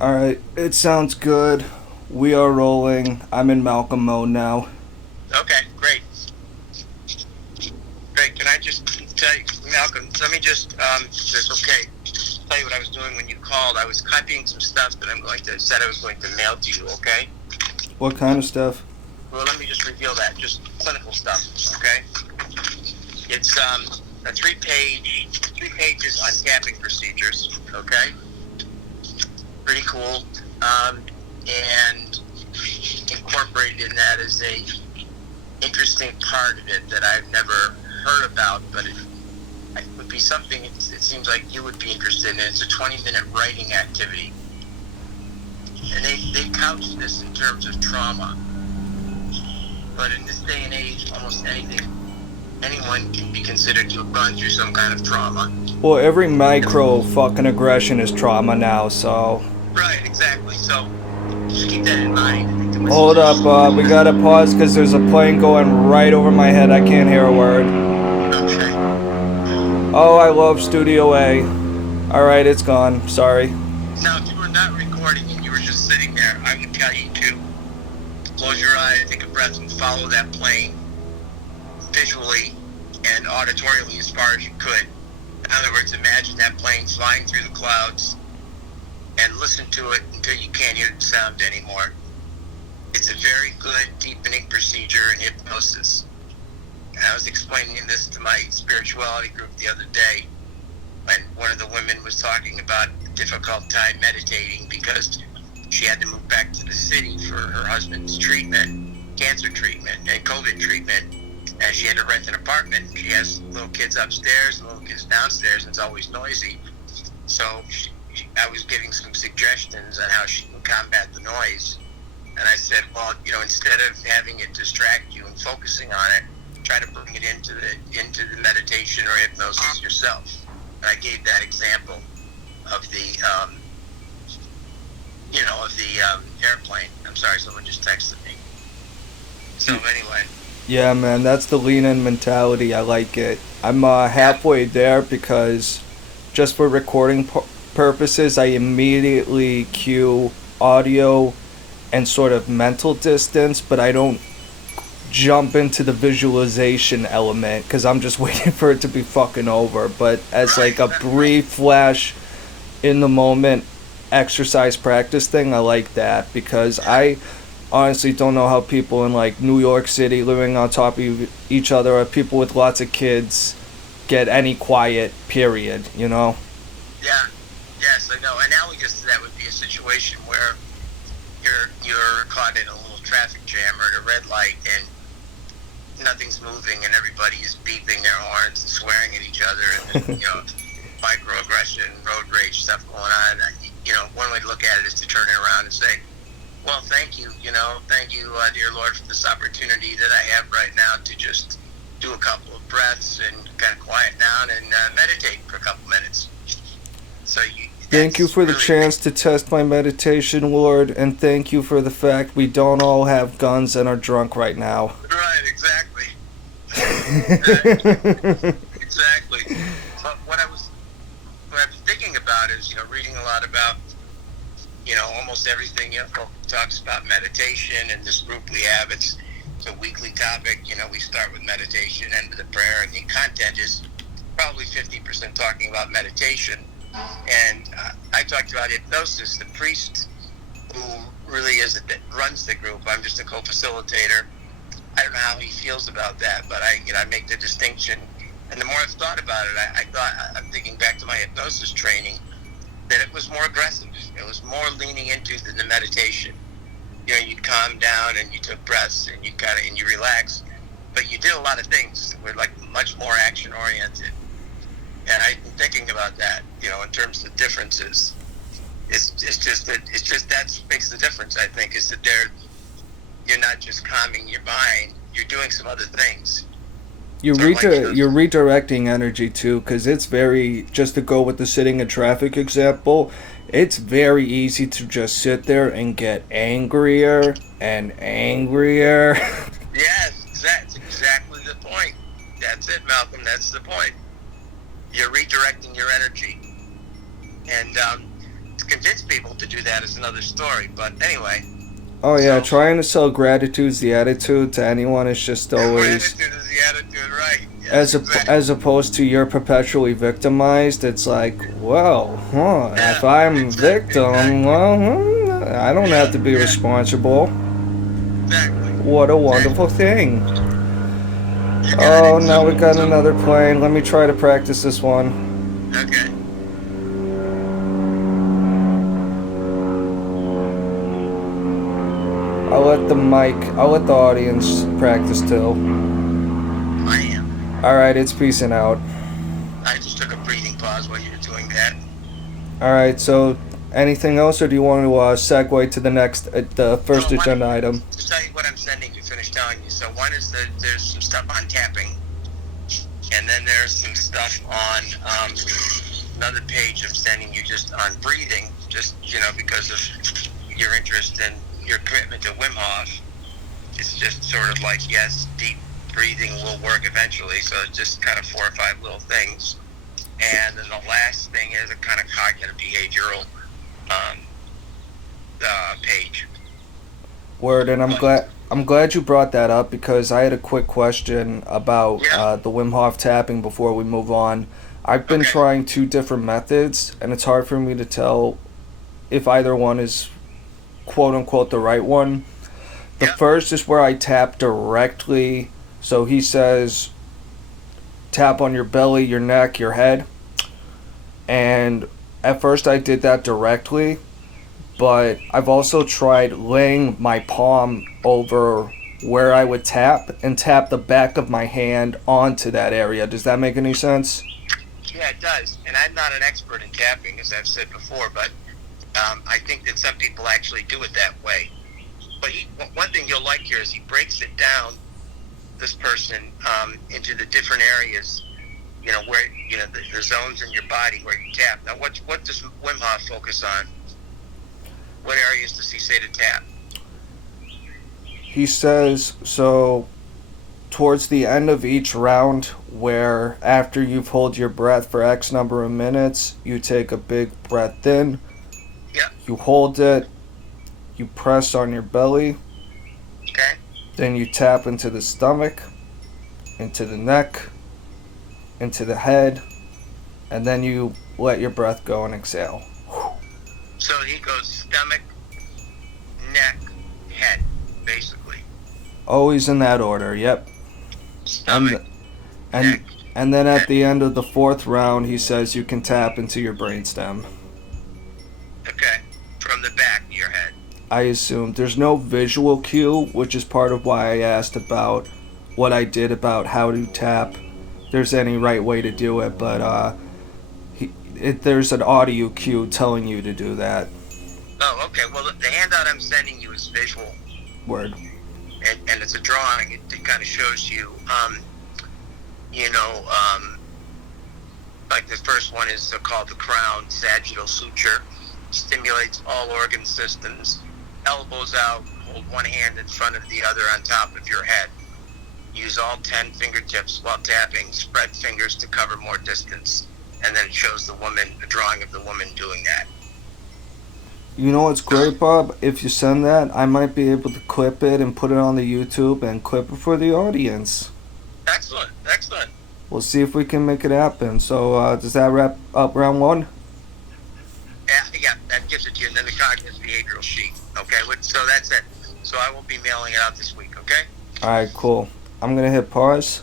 Alright, it sounds good. We are rolling. I'm in Malcolm mode now. Okay, great. Great. Can I just tell you, Malcolm, let me just, if it's okay, tell you what I was doing when you called. I was copying some stuff that said I was going to mail to you, okay? What kind of stuff? Well, let me just reveal that. Just clinical stuff, okay? It's a three pages on tapping procedures, okay? Pretty cool. And incorporated in that is a interesting part of it that I've never heard about, but it would be something it seems like you would be interested in. It's a 20-minute writing activity. And they couch this in terms of trauma. But in this day and age, almost anyone can be considered to have gone through some kind of trauma. Well, every micro fucking aggression is trauma now, so... Right, exactly. So, just keep that in mind. Hold up, we gotta pause because there's a plane going right over my head. I can't hear a word. Okay. Oh, I love Studio A. Alright, it's gone. Sorry. Now, if you were not recording and you were just sitting there, I would tell you to close your eyes, take a breath, and follow that plane visually and auditorially as far as you could. In other words, imagine that plane flying through the clouds and listen to it until you can't hear the sound anymore. It's a very good deepening procedure in hypnosis. And I was explaining this to my spirituality group the other day, and one of the women was talking about a difficult time meditating because she had to move back to the city for her husband's treatment, cancer treatment and COVID treatment, and she had to rent an apartment. She has little kids upstairs and little kids downstairs, and it's always noisy. So I was giving some suggestions on how she can combat the noise. And I said, well, instead of having it distract you and focusing on it, try to bring it into the meditation or hypnosis yourself. And I gave that example of the airplane. I'm sorry, someone just texted me. So anyway. Yeah, man, that's the lean-in mentality. I like it. I'm halfway there because just for recording purposes, I immediately cue audio and sort of mental distance, but I don't jump into the visualization element because I'm just waiting for it to be fucking over. But as like a brief flash in the moment exercise practice thing, I like that because I honestly don't know how people in like New York City living on top of each other or people with lots of kids get any quiet, period, Yeah. Yes, I know. Analogous to that would be a situation where you're caught in a little traffic jam or at a red light and nothing's moving and everybody is beeping their horns and swearing at each other and microaggression, road rage stuff going on. One way to look at it is to turn it around and say, well, thank you, dear Lord, for this opportunity that I have right now to just do a couple of breaths and kind of quiet down and meditate for a couple minutes. So thank you for the chance to test my meditation, Lord, and thank you for the fact we don't all have guns and are drunk right now. Right, exactly. Exactly. But what I've been thinking about is, reading a lot about, almost everything, talks about meditation, and this group we have, it's a weekly topic. We start with meditation, end with a prayer, and the content is probably 50% talking about meditation. And I talked about hypnosis. The priest who really runs the group, I'm just a co-facilitator. I don't know how he feels about that, but I make the distinction. And the more I've thought about it, I'm thinking back to my hypnosis training, that it was more aggressive. It was more leaning into the meditation. You'd calm down and you took breaths and you relax, but you did a lot of things that were like much more action oriented. And I've been thinking about that, in terms of the differences. It's just that makes the difference. I think is that you're not just calming your mind, you're doing some other things. You're redirecting energy too, because it's very, just to go with the sitting in traffic example, it's very easy to just sit there and get angrier and angrier. Yes, that's exactly the point. That's it, Malcolm. That's the point. You're redirecting your energy. And To convince people to do that is another story. But anyway. Oh yeah, So, trying to sell gratitude's the attitude to anyone is just always gratitude is the attitude, right? Yes, exactly. as opposed to you're perpetually victimized. It's like, well, if Yeah, I'm exactly. victim, well, I don't have to be responsible. Exactly. What a wonderful thing. You got Oh, it. now we got another plane. Let me try to practice this one. Okay. I'll let the audience practice too. I am. Alright, it's peacing out. I just took a breathing pause while you were doing that. Alright, so anything else, or do you want to segue to the next, the first agenda item? To tell you what I'm sending you, finish telling you. So one is that there's some stuff on tapping, and then there's some stuff on another page I'm sending you just on breathing, just, because of your interest and your commitment to Wim Hof. It's just sort of like, yes, deep breathing will work eventually, so it's just kind of 4 or 5 little things. And then the last thing is a kind of cognitive behavioral page. Word, and I'm glad you brought that up, because I had a quick question about the Wim Hof tapping before we move on. I've been trying 2 different methods, and it's hard for me to tell if either one is quote unquote the right one. The first is where I tap directly. So he says tap on your belly, your neck, your head. And at first I did that directly, but I've also tried laying my palm over where I would tap and tap the back of my hand onto that area. Does that make any sense? Yeah, it does. And I'm not an expert in tapping, as I've said before, but I think that some people actually do it that way. But one thing you'll like here is he breaks it down, this person, into the different areas, where, the zones in your body where you tap. Now, what does Wim Hof focus on? What areas does he say to tap? He says, so towards the end of each round, where after you've held your breath for X number of minutes, you take a big breath in, you hold it, you press on your belly, then you tap into the stomach, into the neck, into the head, and then you let your breath go and exhale. So he goes stomach, neck, head, basically. Always in that order, yep. Stomach, and neck, and then at head. the end of the 4th round, he says you can tap into your brainstem. Okay, from the back of your head. I assume there's no visual cue, which is part of why I asked about what I did about how to tap. There's any right way to do it, but there's an audio cue telling you to do that. Oh, okay. Well, the handout I'm sending you is visual. Word. And it's a drawing. It kind of shows you, like the first one is called the crown sagittal suture. Stimulates all organ systems. Elbows out. Hold one hand in front of the other on top of your head. Use all 10 fingertips while tapping. Spread fingers to cover more distance. And then it shows a drawing of the woman doing that. You know what's great, Bob? If you send that, I might be able to clip it and put it on the YouTube and clip it for the audience. Excellent. We'll see if we can make it happen. So, does that wrap up round 1? Yeah, that gives it to you. And then the cognitive behavioral sheet. Okay, so that's it. So I will be mailing it out this week, okay? Alright, cool. I'm going to hit pause.